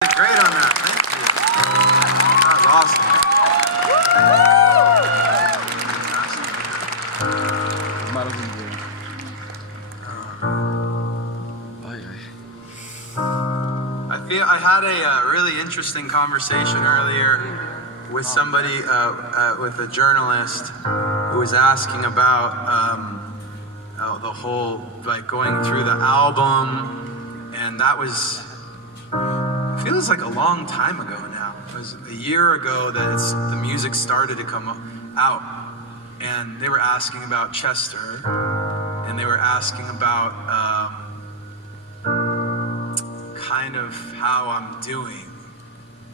Great on that. Thank you. That was awesome. I had a really interesting conversation earlier with somebody, with a journalist who was asking about the whole, like, going through the album, and that was, it feels like a long time ago now. It was a year ago that the music started to come out, and they were asking about Chester, and they were asking about kind of how I'm doing.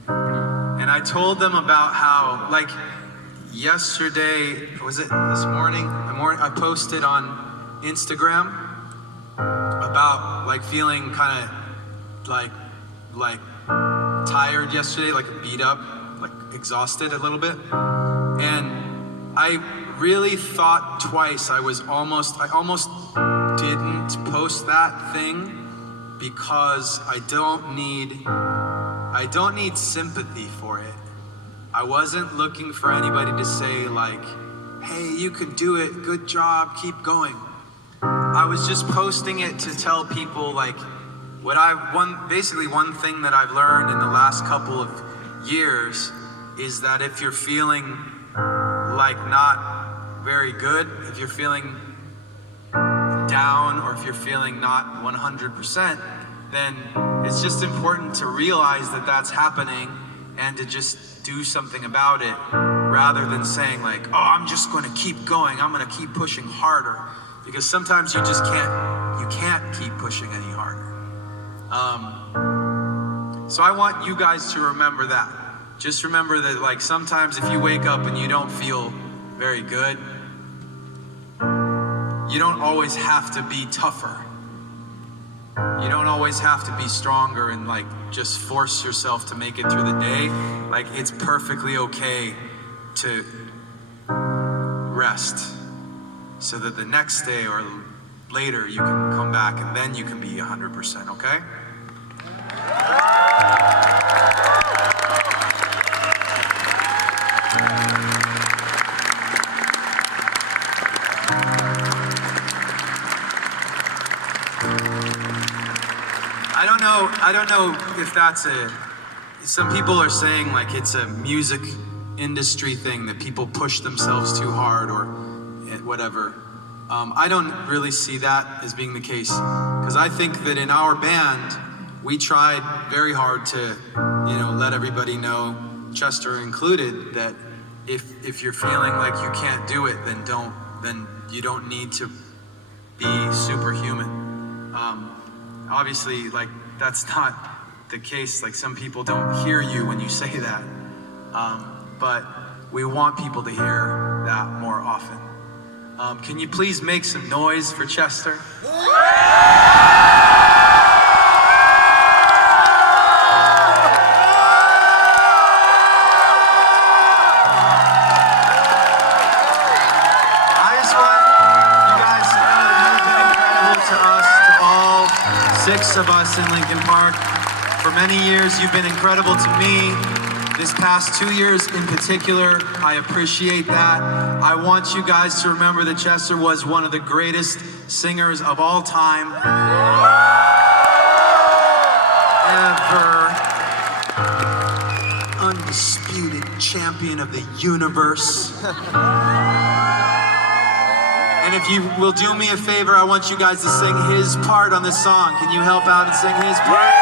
And I told them about how, like, yesterday, was it this morning? I posted on Instagram about, like, feeling kind of like tired yesterday, like beat up, like exhausted a little bit. And I really thought twice. I almost didn't post that thing because I don't need sympathy for it. I wasn't looking for anybody to say, like, hey, you can do it, good job, keep going. I was just posting it to tell people, like, basically one thing that I've learned in the last couple of years is that if you're feeling like not very good, if you're feeling down, or if you're feeling not 100%, then it's just important to realize that that's happening and to just do something about it, rather than saying, like, oh, I'm just going to keep going, I'm going to keep pushing harder, because sometimes you just can't keep pushing any harder. So I want you guys to remember that. Just remember that, like, sometimes if you wake up and you don't feel very good, you don't always have to be tougher. You don't always have to be stronger and, like, just force yourself to make it through the day. Like, it's perfectly okay to rest so that the next day or later you can come back and then you can be 100%, okay? I don't know if that's some people are saying, like, it's a music industry thing, that people push themselves too hard or whatever. I don't really see that as being the case, because I think that in our band, we tried very hard to, let everybody know, Chester included, that if you're feeling like you can't do it, then you don't need to be superhuman. Obviously, like, that's not the case. Like, some people don't hear you when you say that, but we want people to hear that more often. Can you please make some noise for Chester? I just want you guys to know that you've been incredible to us, to all 6 of us in Lincoln Park. For many years, you've been incredible to me. This past 2 years in particular, I appreciate that. I want you guys to remember that Chester was one of the greatest singers of all time. Ever. Undisputed champion of the universe. And if you will do me a favor, I want you guys to sing his part on this song. Can you help out and sing his part?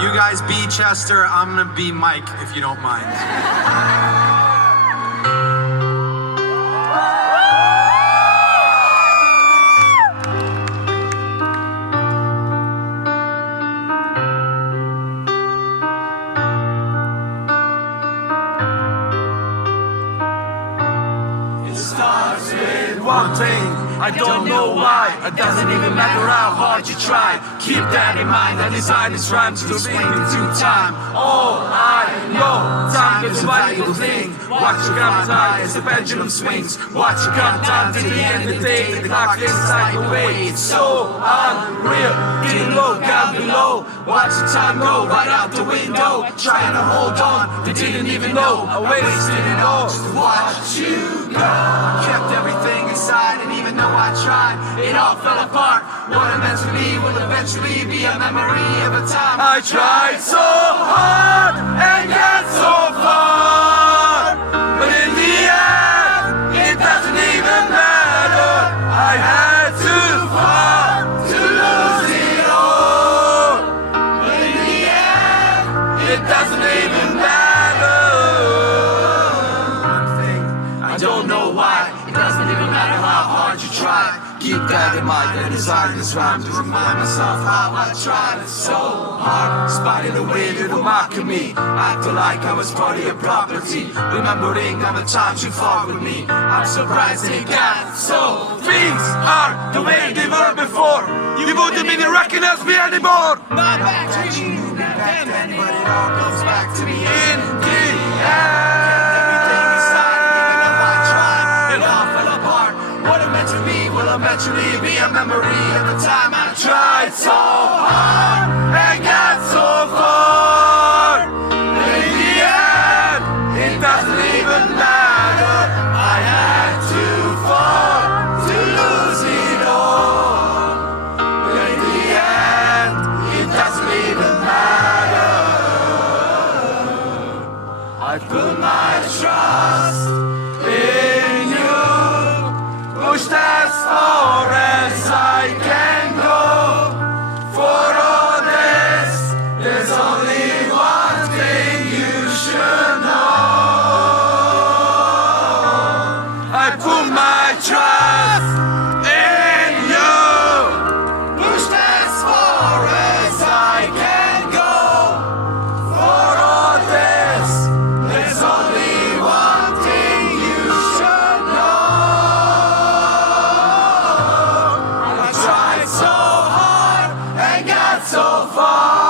You guys be Chester, I'm gonna be Mike, if you don't mind. It starts with one thing. I don't know why, it doesn't even matter how hard you try. Keep that in mind, I design this rhyme to explain in due time. All I know, time is a valuable thing. Watch it come time as the pendulum swings. Watch it come time to the end of the day. The clock is inside the way. It's so unreal. Getting low, down below. Watch the time go right out the window. Trying to hold on, they didn't even know. I wasted it all just to watch you go. Kept everything inside, and even though I tried, it all fell apart. What I meant to be will eventually be a memory of a time I tried so hard and got so far, but in the end, it doesn't even matter. I had to fall to lose it all, but in the end, it doesn't even matter. One thing, I don't know why, it doesn't even matter how hard you try. Keep that in mind and design this rhyme to remind myself how I tried so hard. Spotting the way that were mocking me, acting like I was part of your property. Remembering all the times you fought with me, I'm surprised they got so. Things are the way they were before. You wouldn't even recognize me anymore. Not back to you back then, but it all comes back to me in the end. Everything inside, even though I tried, it all fell apart. What it meant to be will eventually be a memory of the time I tried so hard and got so far. In the end, it doesn't even matter. I had to fall to lose it all. But in the end, it doesn't even matter. I put my trust in you. Pushed as far as I can go. For all this, there's only one thing you should know. I put my trust in you. Pushed as far as I can go. For all this, there's only one thing you should know. So hard and got so far.